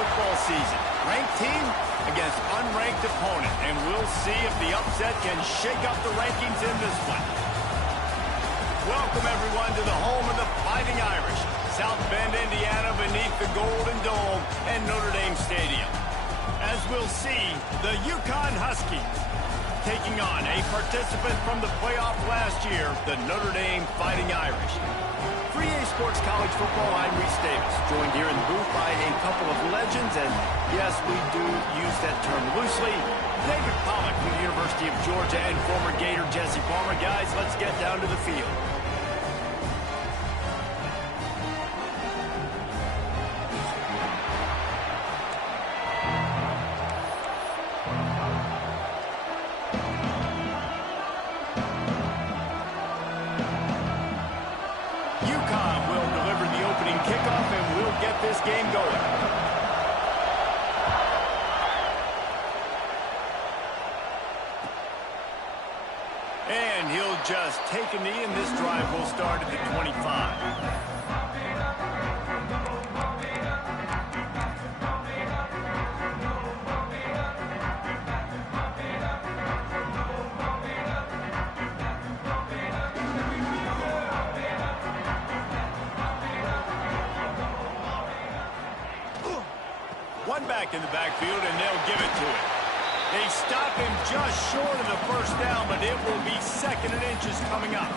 football season. Ranked team against unranked opponent, and we'll see if the upset can shake up the rankings in this one. Welcome, everyone, to the home of the Fighting Irish, South Bend, Indiana, beneath the Golden Dome and Notre Dame Stadium. As we'll see, the UCONN Huskies taking on a participant from the playoff last year, the Notre Dame Fighting Irish. For EA Sports College Football, I'm Reese Davis, joined here in the booth by a couple of legends, and yes, we do use that term loosely. David Pollock from the University of Georgia and former Gator Jesse Palmer. Guys, let's get down to the field. UConn will deliver the opening kickoff, and we'll get this game going. And he'll just take a knee, and this drive will start at the 25. One back in the backfield, and they'll give it to him. They stop him just short of the first down, but it will be second and inches coming up.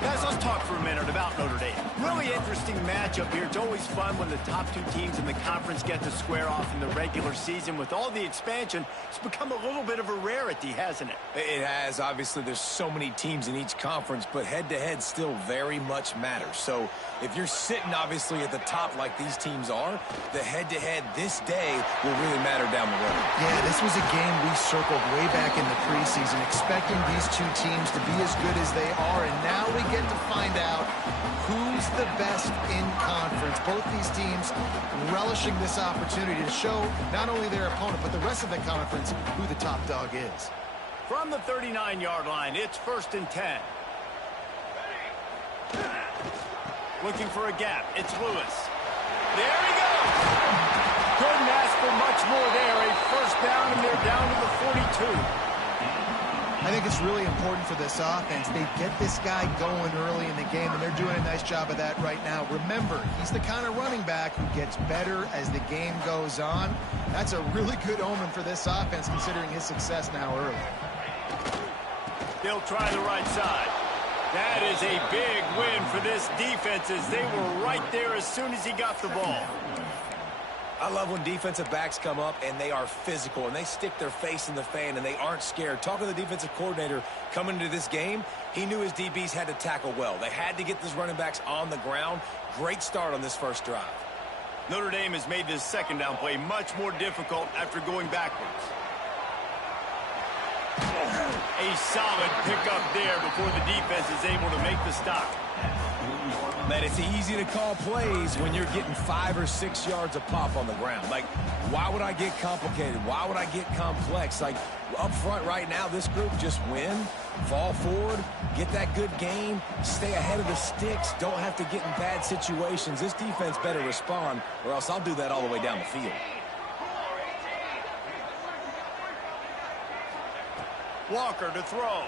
Guys, let's talk for a minute about Notre Dame. Really interesting matchup here. It's always fun when the top two teams in the conference get to square off in the regular season. With all the expansion, it's become a little bit of a rarity, hasn't it? It has. Obviously, there's so many teams in each conference, but head-to-head still very much matters. So if you're sitting, obviously, at the top like these teams are, the head-to-head this day will really matter down the road. Yeah, this was a game we circled way back in the preseason, expecting these two teams to be as good as they are, and now we get to find out who's the best in conference. Both these teams relishing this opportunity to show not only their opponent, but the rest of the conference who the top dog is. From the 39-yard line, it's 1st and 10. Looking for a gap. It's Lewis. There he goes. Couldn't ask for much more there. A first down, and they're down to the 42. I think it's really important for this offense. They get this guy going early in the game, and they're doing a nice job of that right now. Remember, he's the kind of running back who gets better as the game goes on. That's a really good omen for this offense, considering his success now early. They'll try the right side. That is a big win for this defense, as they were right there as soon as he got the ball. I love when defensive backs come up and they are physical and they stick their face in the fan and they aren't scared. Talking to the defensive coordinator coming into this game, he knew his DBs had to tackle well. They had to get these running backs on the ground. Great start on this first drive. Notre Dame has made this second down play much more difficult after going backwards. A solid pickup there before the defense is able to make the stop. Man, it's easy to call plays when you're getting 5 or 6 yards of pop on the ground. Like, why would I get complicated? Why would I get complex? Like, up front right now, this group just win, fall forward, get that good game, stay ahead of the sticks, don't have to get in bad situations. This defense better respond, or else I'll do that all the way down the field. Walker to throw.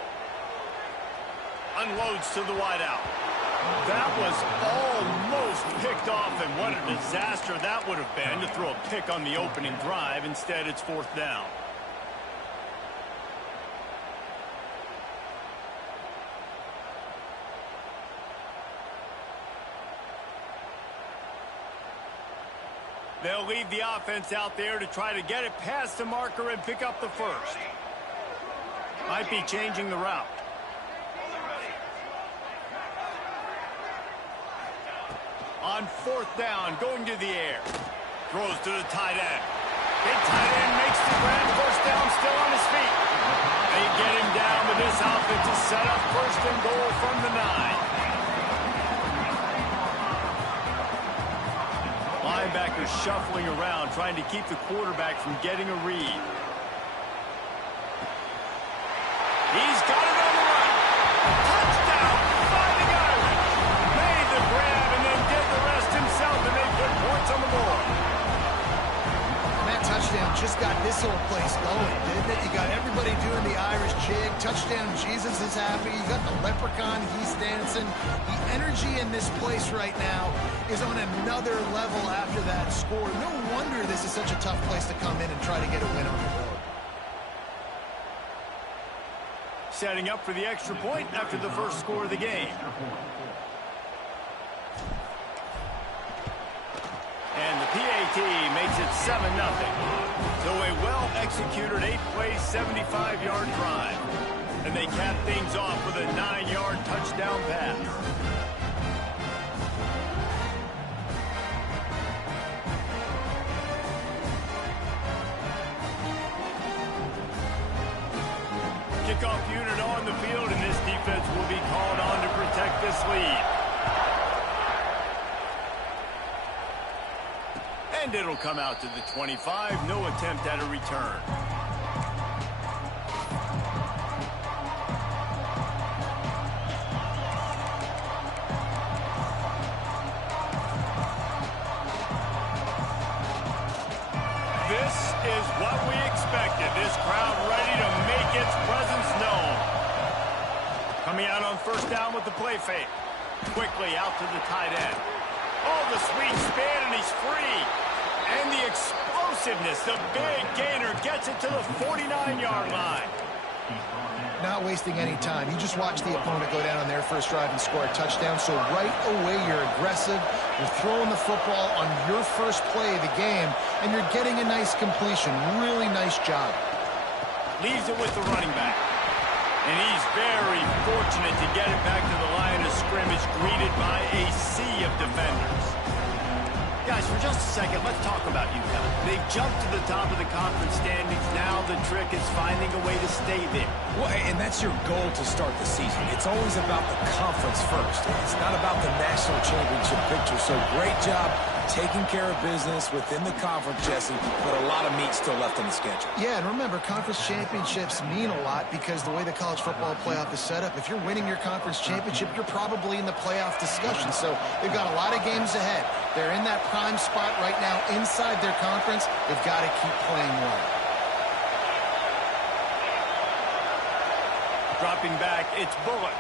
Unloads to the wideout. That was almost picked off, and what a disaster that would have been to throw a pick on the opening drive. Instead, it's 4th down. They'll leave the offense out there to try to get it past the marker and pick up the first. Might be changing the route. On 4th down, going to the air. Throws to the tight end. Big tight end makes the grab. First down, still on his feet. They get him down, but this offense is set up 1st and goal from the 9. Linebackers shuffling around, trying to keep the quarterback from getting a read. He's got it on the run. Touchdown, Fighting Irish. Made the grab and then did the rest himself, and they put points on the board. just got this whole place going, didn't it? You got everybody doing the Irish jig. Touchdown, Jesus is happy. You got the leprechaun, he's dancing. The energy in this place right now is on another level after that score. No wonder this is such a tough place to come in and try to get a win on the road. Setting up for the extra point after the first score of the game. And the PAT makes it 7-0. So a well-executed 8-play, 75-yard drive. And they cap things off with a 9-yard touchdown pass. Kickoff unit on the field, and this defense will be called on to protect this lead. And it'll come out to the 25. No attempt at a return. This is what we expected. This crowd ready to make its presence known. Coming out on first down with the play fake. Quickly out to the tight end. Oh, the sweet spin, and he's free. And the explosiveness, the big gainer gets it to the 49-yard line. Not wasting any time. You just watch the opponent go down on their first drive and score a touchdown. So right away, you're aggressive. You're throwing the football on your first play of the game, and you're getting a nice completion. Really nice job. Leaves it with the running back. And he's very fortunate to get it back to the line of scrimmage, greeted by a sea of defenders. Guys, for just a second, let's talk about UConn. They've jumped to the top of the conference standings. Now the trick is finding a way to stay there. Well, and that's your goal to start the season. It's always about the conference first. It's not about the national championship picture. So great job taking care of business within the conference, Jesse, but a lot of meat still left in the schedule. Yeah, and remember, conference championships mean a lot because the way the college football playoff is set up, if you're winning your conference championship, you're probably in the playoff discussion. So they've got a lot of games ahead. They're in that prime spot right now inside their conference. They've got to keep playing well. Dropping back, it's Bullock.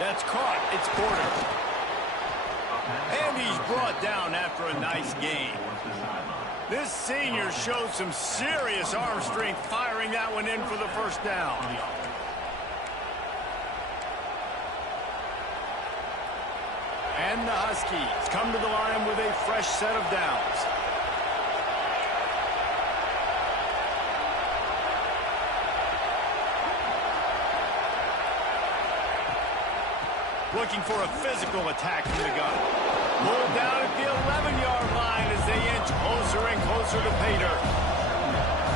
That's caught. It's Porter. And he's brought down after a nice gain. This senior showed some serious arm strength, firing that one in for the first down. And the Huskies come to the line with a fresh set of downs. Looking for a physical attack from the gun. Pulled down at the 11-yard line as they inch closer and closer to Pater.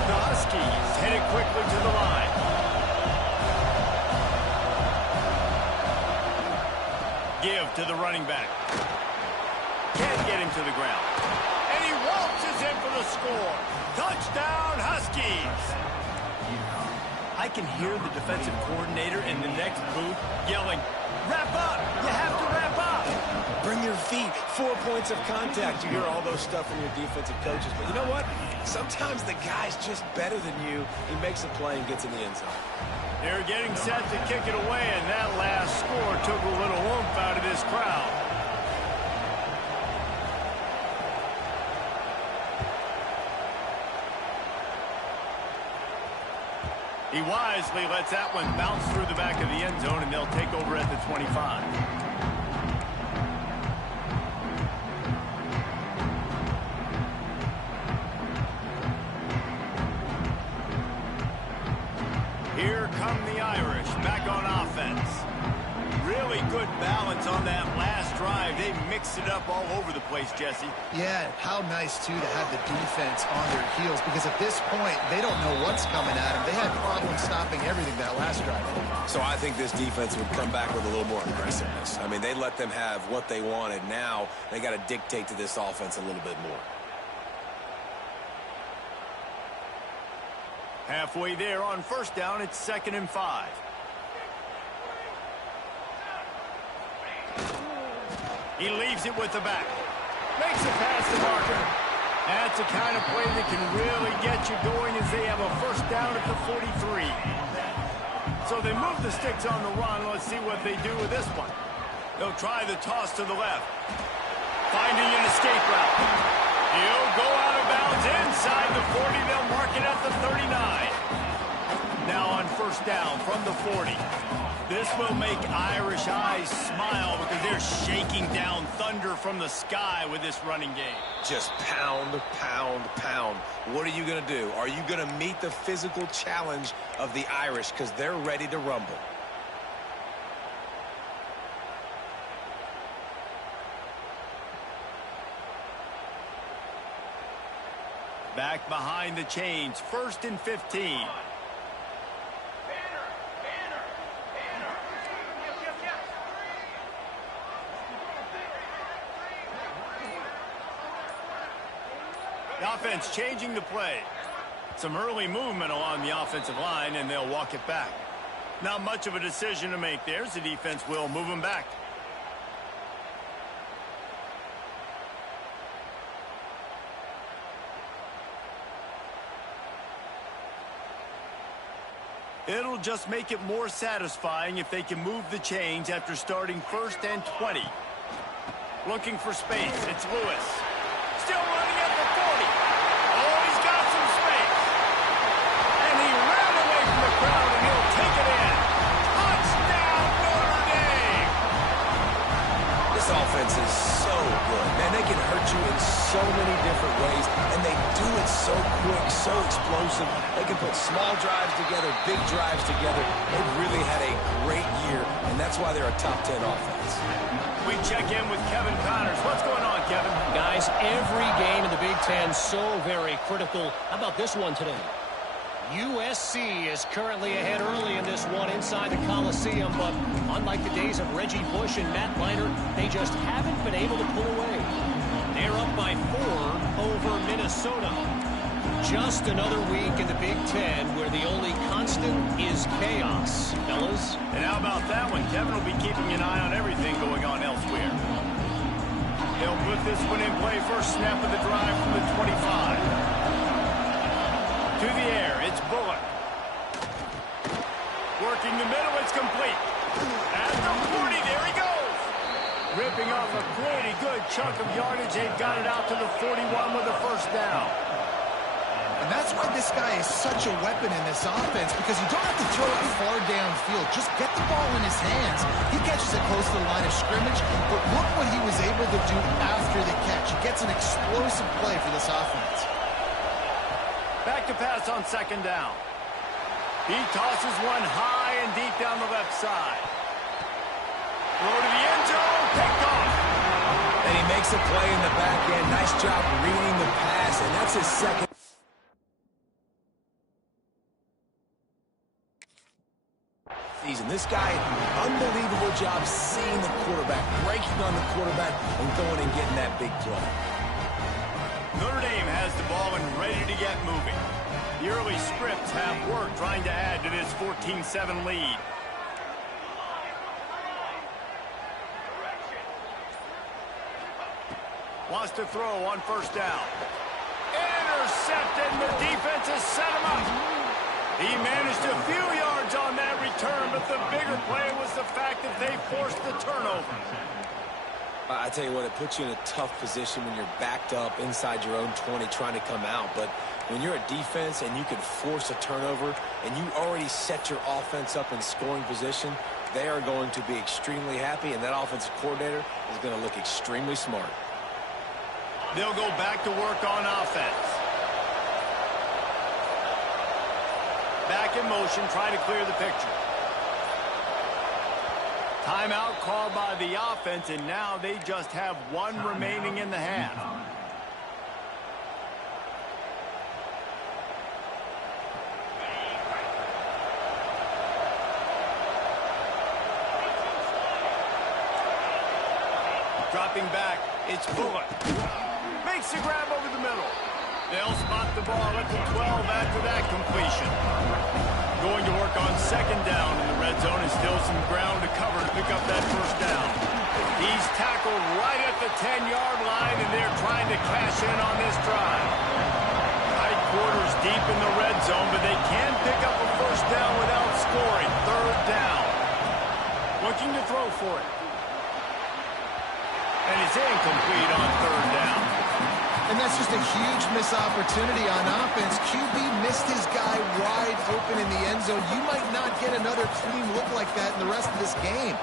The Huskies headed quickly to the line. Give to the running back. Can't get him to the ground. And he waltzes in for the score. Touchdown, Huskies! I can hear the defensive coordinator in the next booth yelling, "Wrap up! You have to wrap up!" Bring your feet, 4 points of contact. You hear all those stuff from your defensive coaches. But you know what? Sometimes the guy's just better than you. He makes a play and gets in the end zone. They're getting set to kick it away, and that last score took a little oomph out of this crowd. He wisely lets that one bounce through the back of the end zone, and they'll take over at the 25. Here come the Irish back on offense. Really good balance on that last drive. They mixed it up all over the place, Jesse. Yeah, how nice, too, to have the defense on their heels, because at this point, they don't know what's coming at them. They had problems stopping everything that last drive. So I think this defense would come back with a little more aggressiveness. I mean, they let them have what they wanted. Now they got to dictate to this offense a little bit more. Halfway there on first down, it's 2nd and 5. He leaves it with the back. Makes a pass to Marker. That's the kind of play that can really get you going as they have a first down at the 43. So they move the sticks on the run. Let's see what they do with this one. They'll try the toss to the left. Finding an escape route. He'll go out of bounds inside the 40. They'll mark it at the 39. Now on first down from the 40. This will make Irish eyes smile because they're shaking down thunder from the sky with this running game. Just pound, pound, pound. What are you going to do? Are you going to meet the physical challenge of the Irish because they're ready to rumble? Back behind the chains, 1st and 15. The offense changing the play. Some early movement along the offensive line, and they'll walk it back. Not much of a decision to make there, as the defense will move them back. It'll just make it more satisfying if they can move the chains after starting 1st and 20. Looking for space. It's Lewis. Still running at the 40. Oh, he's got some space. And he ran away from the crowd, and he'll take it in. Touchdown, Notre Dame! This offense is so good. Man, they can hurt you in so many different ways, and they do it so quick, so explosive. They can put small drives together, big drives together. They've really had a great year, and that's why they're a top 10 offense. We check in with Kevin Connors. What's going on, Kevin? Guys, every game in the Big Ten so very critical. How about this one today? USC is currently ahead early in this one inside the Coliseum, but unlike the days of Reggie Bush and Matt Leinart, they just haven't been able to pull away. They're up by 4 over Minnesota. Just another week in the Big Ten where the only constant is chaos, fellas. And how about that one? Kevin will be keeping an eye on everything going on elsewhere. They'll put this one in play. First snap of the drive from the 25. To the air, it's Bullock. Working the middle, it's complete. At the 40, there he goes. Ripping off a pretty good chunk of yardage. They've got it out to the 41 with a first down. And that's why this guy is such a weapon in this offense, because you don't have to throw it far downfield. Just get the ball in his hands. He catches it close to the line of scrimmage, but look what he was able to do after the catch. He gets an explosive play for this offense. Back to pass on second down. He tosses one high and deep down the left side. Throw to the end zone, picked off. And he makes a play in the back end. Nice job reading the pass, and that's his second. Season. This guy, unbelievable job seeing the quarterback, breaking on the quarterback, and going and getting that big play. Notre Dame has the ball and ready to get moving. The early scripts have worked trying to add to this 14-7 lead. Wants to throw on first down. Intercepted, and the defense has set him up. He managed a few yards on that return, but the bigger play was the fact that they forced the turnover. I tell you what, it puts you in a tough position when you're backed up inside your own 20 trying to come out. But when you're a defense and you can force a turnover and you already set your offense up in scoring position, they are going to be extremely happy, and that offensive coordinator is going to look extremely smart. They'll go back to work on offense. Back in motion, trying to clear the picture. Timeout called by the offense, and now they just have one remaining in the half. Dropping back, it's Bullock. Makes the grab over the middle. They'll spot the ball at the 12 after that completion. Going to work on second down in the red zone, and still some ground to cover to pick up that first down. He's He's tackled right at the 10-yard line, and they're trying to cash in on this drive. Tight quarters deep in the red zone, but they can pick up a first down without scoring. Third down. Looking to throw for it. And it's incomplete on third down. And that's just a huge missed opportunity on offense. QB missed his guy wide open in the end zone. You might not get another clean look like that in the rest of this game.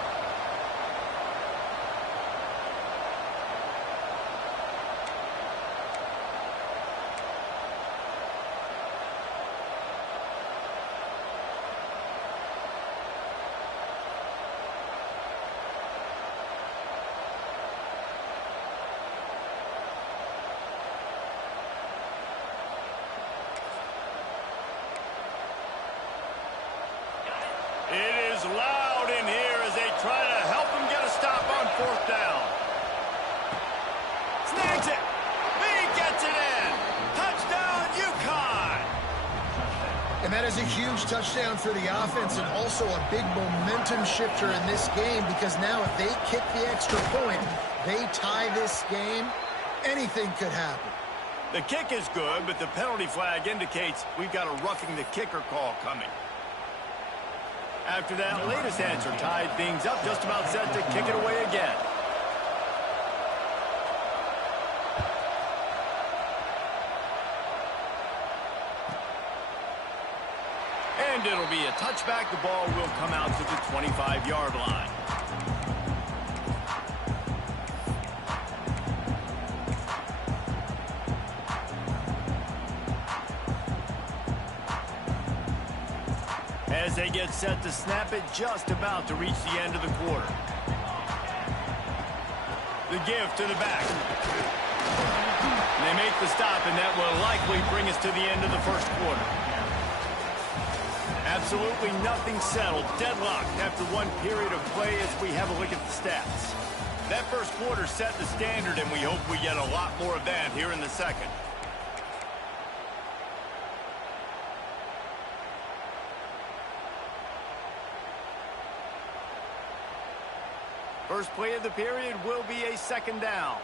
It is loud in here as they try to help him get a stop on fourth down. Snags it. He gets it in. Touchdown, UConn. And that is a huge touchdown for the offense and also a big momentum shifter in this game because now if they kick the extra point, they tie this game, anything could happen. The kick is good, but the penalty flag indicates we've got a roughing the kicker call coming. After that latest answer tied things up, just about set to kick it away again. And it'll be a touchback. The ball will come out to the 25-yard line. As they get set to snap it, just about to reach the end of the quarter. The give to the back. They make the stop, and that will likely bring us to the end of the first quarter. Absolutely nothing settled. Deadlocked after one period of play as we have a look at the stats. That first quarter set the standard, and we hope we get a lot more of that here in the second. First play of the period will be a second down.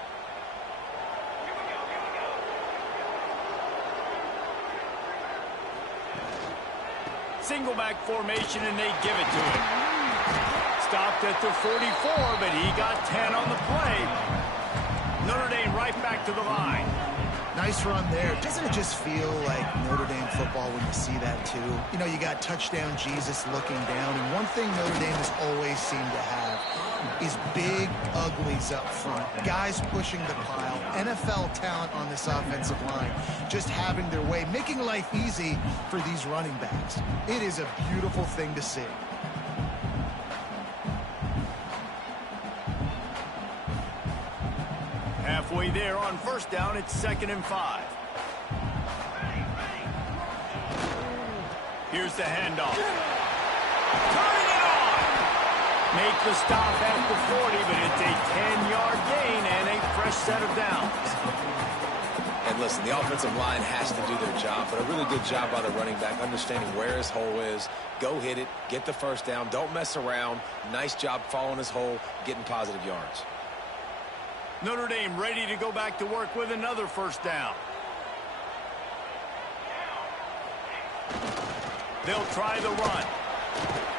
Single back formation, and they give it to him. Stopped at the 44, but he got 10 on the play. Notre Dame right back to the line. Nice run there. Doesn't it just feel like Notre Dame football when you see that too? You know, you got touchdown Jesus looking down, and one thing Notre Dame has always seemed to have is big uglies up front. Guys pushing the pile. NFL talent on this offensive line. Just having their way, making life easy for these running backs. It is a beautiful thing to see. Halfway there on first down, it's 2nd and 5. Here's the handoff. Turning it on! Make the stop at the 40, but it's a 10-yard gain and a fresh set of downs. And listen, the offensive line has to do their job, but a really good job by the running back, understanding where his hole is. Go hit it, get the first down, don't mess around. Nice job following his hole, getting positive yards. Notre Dame ready to go back to work with another first down. They'll try the run.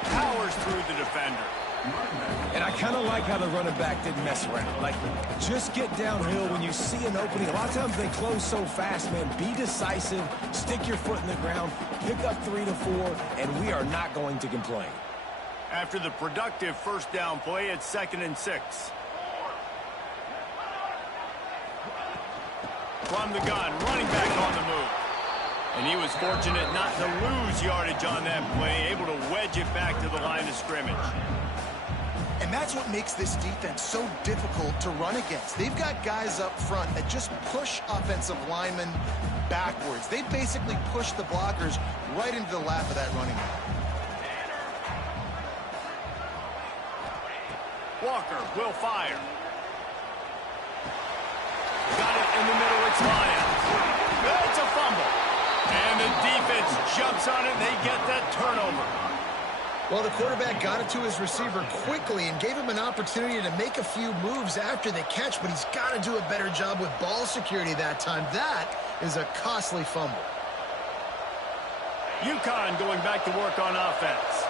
Powers through the defender. And I kind of like how the running back didn't mess around. Like, just get downhill when you see an opening. A lot of times they close so fast, man. Be decisive, stick your foot in the ground, pick up 3 to 4, and we are not going to complain. After the productive first down play, it's 2nd and 6. From the gun, running back on the move. And he was fortunate not to lose yardage on that play, able to wedge it back to the line of scrimmage. And that's what makes this defense so difficult to run against. They've got guys up front that just push offensive linemen backwards. They basically push the blockers right into the lap of that running back. Walker will fire. Got it in the middle, it's Lyons. It's a fumble. And the defense jumps on it, they get that turnover. Well, the quarterback got it to his receiver quickly and gave him an opportunity to make a few moves after the catch, but he's got to do a better job with ball security that time. That is a costly fumble. UConn going back to work on offense.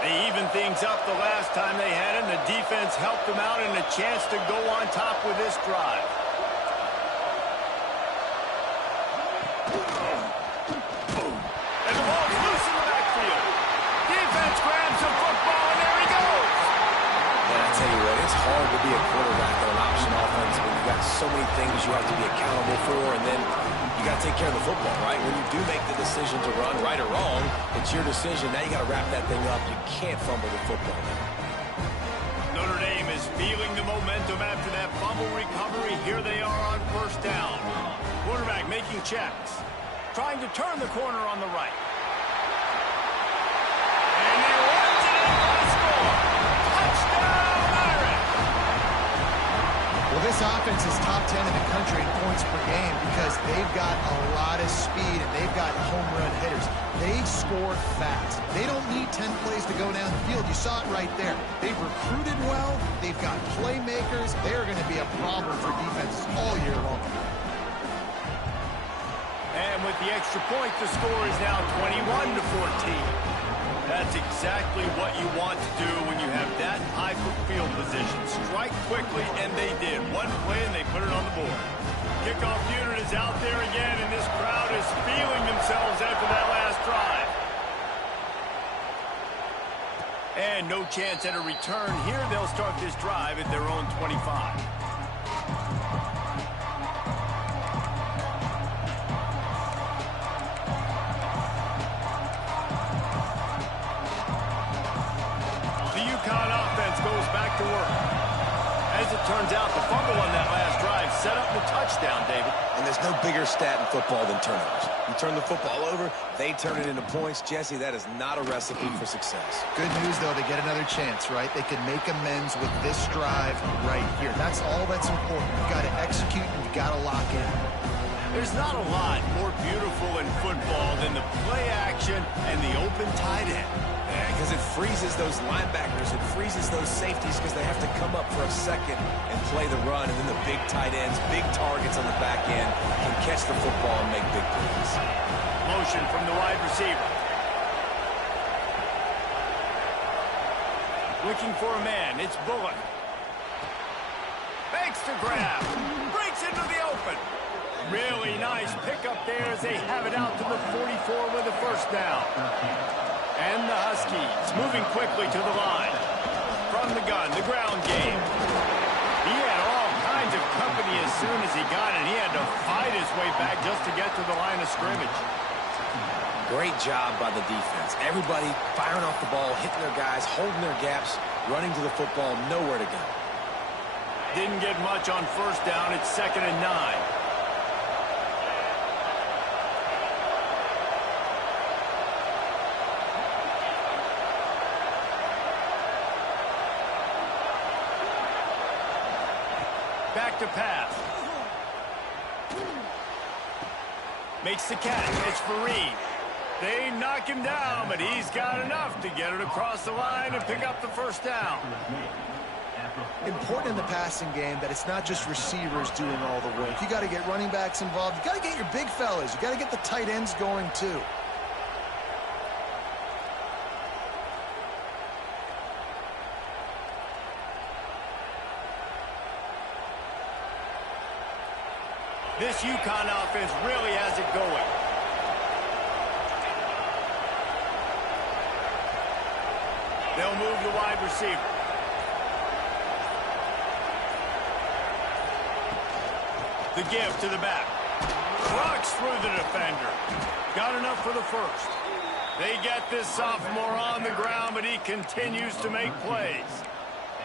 They evened things up the last time they had it, and the defense helped them out and a chance to go on top with this drive. And the ball's loose in the backfield. Defense grabs the football, and there he goes. And I tell you what, it's hard to be a quarterback on an option offense when you got so many things you have to be accountable for, and then you got to take care of the football, right? When you do make the decision to run, right or wrong, it's your decision. Now you got to wrap that thing up. You can't fumble the football now. Notre Dame is feeling the momentum after that fumble recovery. Here they are on first down. Quarterback making checks, trying to turn the corner on the right. And he runs it in for the score. Touchdown, Irish! Well, this offense is top 10 in the country in points per game because they've got a lot of speed and they've got home run hitters. They score fast. They don't need 10 plays to go down the field. You saw it right there. They've recruited well. They've got playmakers. They are going to be a problem for defenses all year long. And with the extra point, the score is now 21-14. That's exactly what you want to do when you have that type of field position. Strike quickly, and they did. One play, and they put it on the board. Kickoff unit is out there again, and this crowd is feeling themselves after that last drive. And no chance at a return here. They'll start this drive at their own 25. Goes back to work. As it turns out, the fumble on that last drive set up the touchdown, David. And there's no bigger stat in football than turnovers. You turn the football over, they turn it into points. Jesse, that is not a recipe for success. Good news, though, they get another chance, right? They can make amends with this drive right here. That's all that's important. You've got to execute and you've got to lock in. There's not a lot more beautiful in football than the play action and the open tight end. Because it freezes those linebackers, it freezes those safeties because they have to come up for a second and play the run, and then the big tight ends, big targets on the back end can catch the football and make big plays. Motion from the wide receiver. Looking for a man, it's Bullock. Makes the grab, breaks into the open. Really nice pickup there as they have it out to the 44 with a first down. And the Huskies moving quickly to the line. From the gun, the ground game. He had all kinds of company as soon as he got it. He had to fight his way back just to get to the line of scrimmage. Great job by the defense. Everybody firing off the ball, hitting their guys, holding their gaps, running to the football, nowhere to go. Didn't get much on first down. It's 2nd and 9. Back to pass. Makes the catch. It's Fareed. They knock him down, but he's got enough to get it across the line and pick up the first down. Important in the passing game that it's not just receivers doing all the work. You got to get running backs involved. You got to get your big fellas. You got to get the tight ends going too. This UConn offense really has it going. They'll move the wide receiver. The give to the back. Rocks through the defender. Got enough for the first. They get this sophomore on the ground, but he continues to make plays.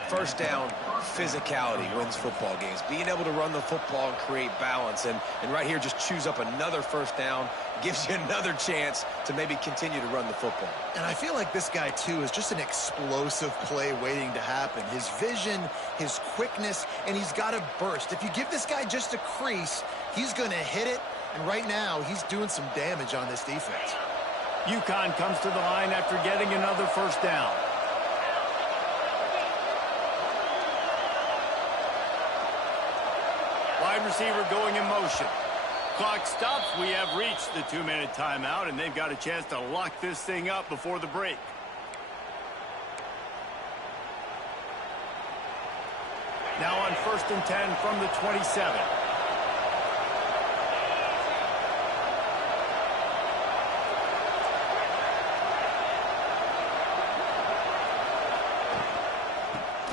First down, physicality wins football games. Being able to run the football and create balance. And right here, just choose up another first down, gives you another chance to maybe continue to run the football. And I feel like this guy, too, is just an explosive play waiting to happen. His vision, his quickness, and he's got a burst. If you give this guy just a crease, he's going to hit it. And right now, he's doing some damage on this defense. UCONN comes to the line after getting another first down. Wide receiver going in motion. Clock stops. We have reached the 2-minute timeout, and they've got a chance to lock this thing up before the break. Now on 1st and 10 from the 27.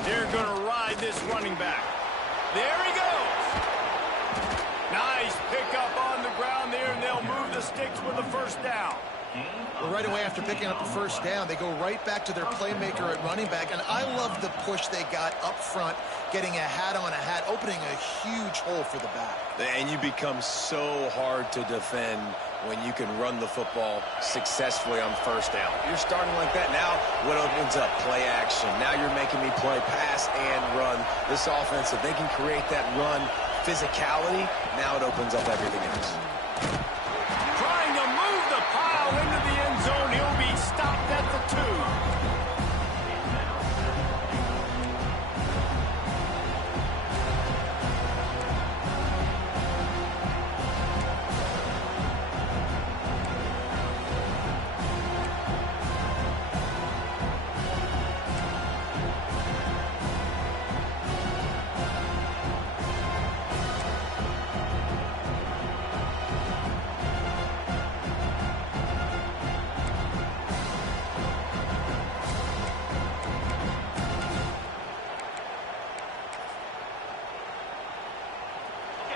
They're going to ride this running back. There he goes. Nice pickup on the ground there, and they'll move the sticks with a first down. Well, right away after picking up a first down, they go right back to their playmaker at running back. And I love the push they got up front, getting a hat on a hat, opening a huge hole for the back. And you become so hard to defend when you can run the football successfully on first down. You're starting like that. Now what opens up? Play action. Now you're making me play pass and run. This offense, if they can create that run physicality, now it opens up everything else. Trying to move the pile into the end zone. He'll be stopped at the 2.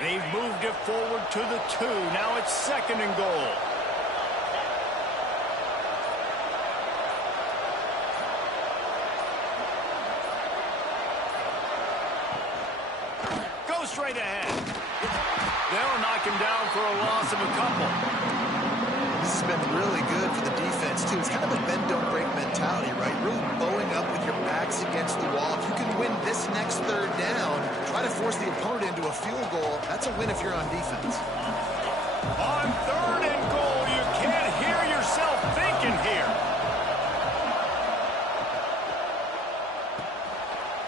They've moved it forward to the 2. Now it's 2nd and goal. Go straight ahead. They'll knock him down for a loss of a couple. This has been really good for the defense, too. It's kind of a bend-don't-break mentality, right? Really bowing up with your backs against the wall. If you can win this next 3rd down, try to force the opponent into a field goal. That's a win if you're on defense. On 3rd and goal, you can't hear yourself thinking here.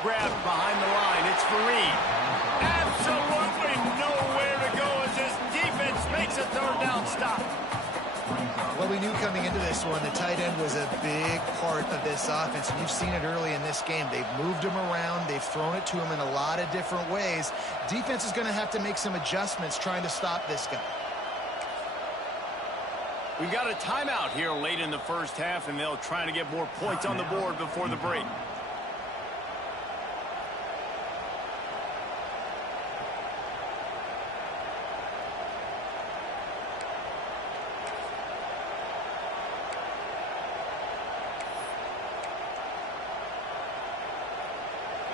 Grabbed behind the line. It's Fareed. Absolutely nowhere to go as this defense makes a 3rd down stop. Well, we knew coming into this one, the tight end was a big part of this offense, and you've seen it early in this game. They've moved him around. They've thrown it to him in a lot of different ways. Defense is going to have to make some adjustments trying to stop this guy. We've got a timeout here late in the first half, and they'll try to get more points on the board before the break.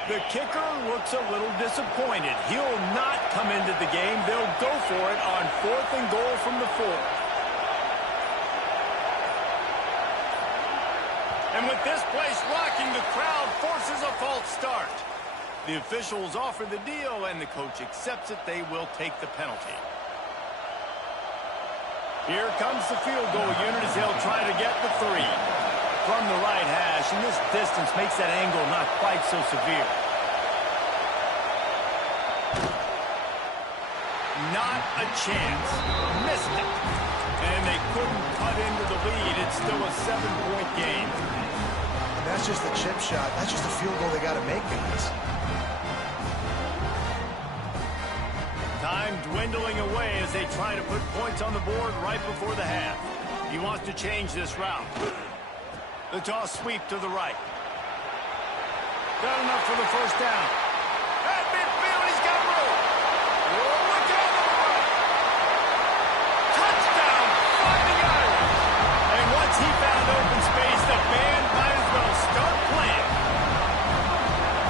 The kicker looks a little disappointed. He'll not come into the game. They'll go for it on 4th and goal from the 4. And with this place rocking, the crowd forces a false start. The officials offer the deal, and the coach accepts it. They will take the penalty. Here comes the field goal unit as they'll try to get the 3. From the right hash, and this distance makes that angle not quite so severe. Not a chance. Missed it. And they couldn't cut into the lead. It's still a 7-point game. And that's just the chip shot. That's just a field goal they got to make, guys. Time dwindling away as they try to put points on the board right before the half. He wants to change this route. The toss sweep to the right. Got enough for the first down. At midfield, he's got room. Look out to the right. Touchdown, Fighting Irish. And once he found open space, the band might as well start playing.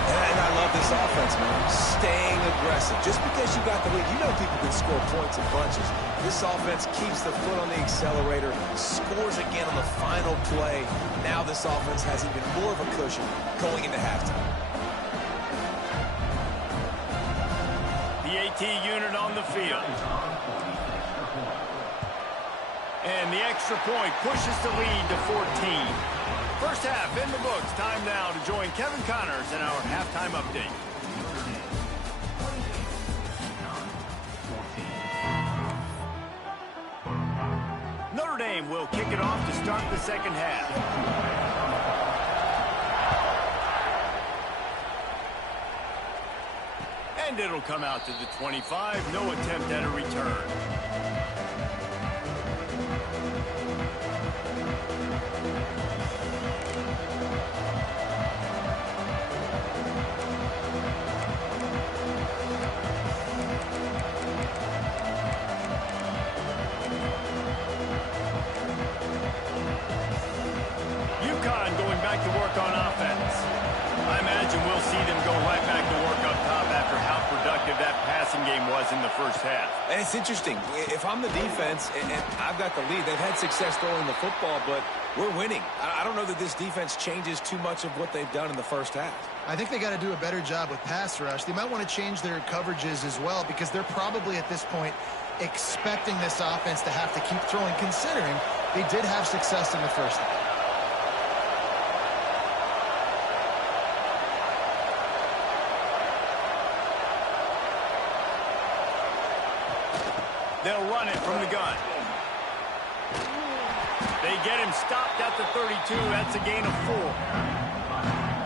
And I love this offense, man. Staying aggressive. Just because you got the lead, you know people can score points in bunches. This offense keeps the foot on the accelerator, scores again on the final play. Now this offense has even more of a cushion going into halftime. The AT unit on the field. And the extra point pushes the lead to 14. First half in the books. Time now to join Kevin Connors in our halftime update. Notre Dame will kick it off to start the second half. And it'll come out to the 25. No attempt at a return. UCONN going back to work on offense. I imagine we'll see them go right back to work up top after how productive that passing game was in the first half. And it's interesting. If I'm the defense and I've got the lead, they've had success throwing the football, but we're winning. I don't know that this defense changes too much of what they've done in the first half. I think they got to do a better job with pass rush. They might want to change their coverages as well because they're probably at this point expecting this offense to have to keep throwing, considering they did have success in the first half. They'll run it from the gun. They get him stopped at the 32. That's a gain of 4.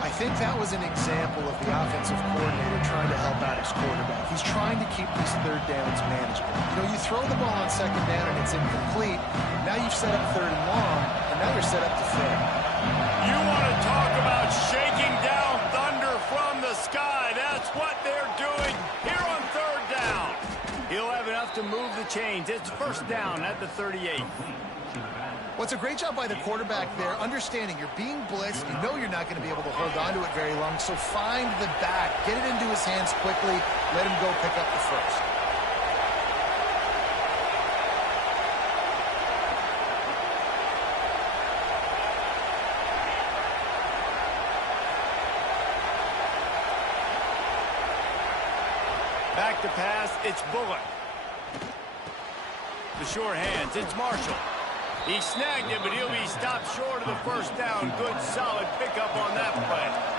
I think that was an example of the offensive coordinator trying to help out his quarterback. He's trying to keep these third downs manageable. You know, you throw the ball on second down and it's incomplete. Now you've set up third and long, and now you're set up to fail. You want to talk about shaking down thunder from the sky. That's what they're doing here on third down. He'll have enough to move the chains. It's first down at the 38. Well, it's a great job by the quarterback there, understanding you're being blitzed. You know you're not going to be able to hold on to it very long, so find the back. Get it into his hands quickly. Let him go pick up the first. Back to pass, it's Bullock. The short hands, it's Marshall. He snagged it, but he'll be stopped short of the first down. Good, solid pickup on that play.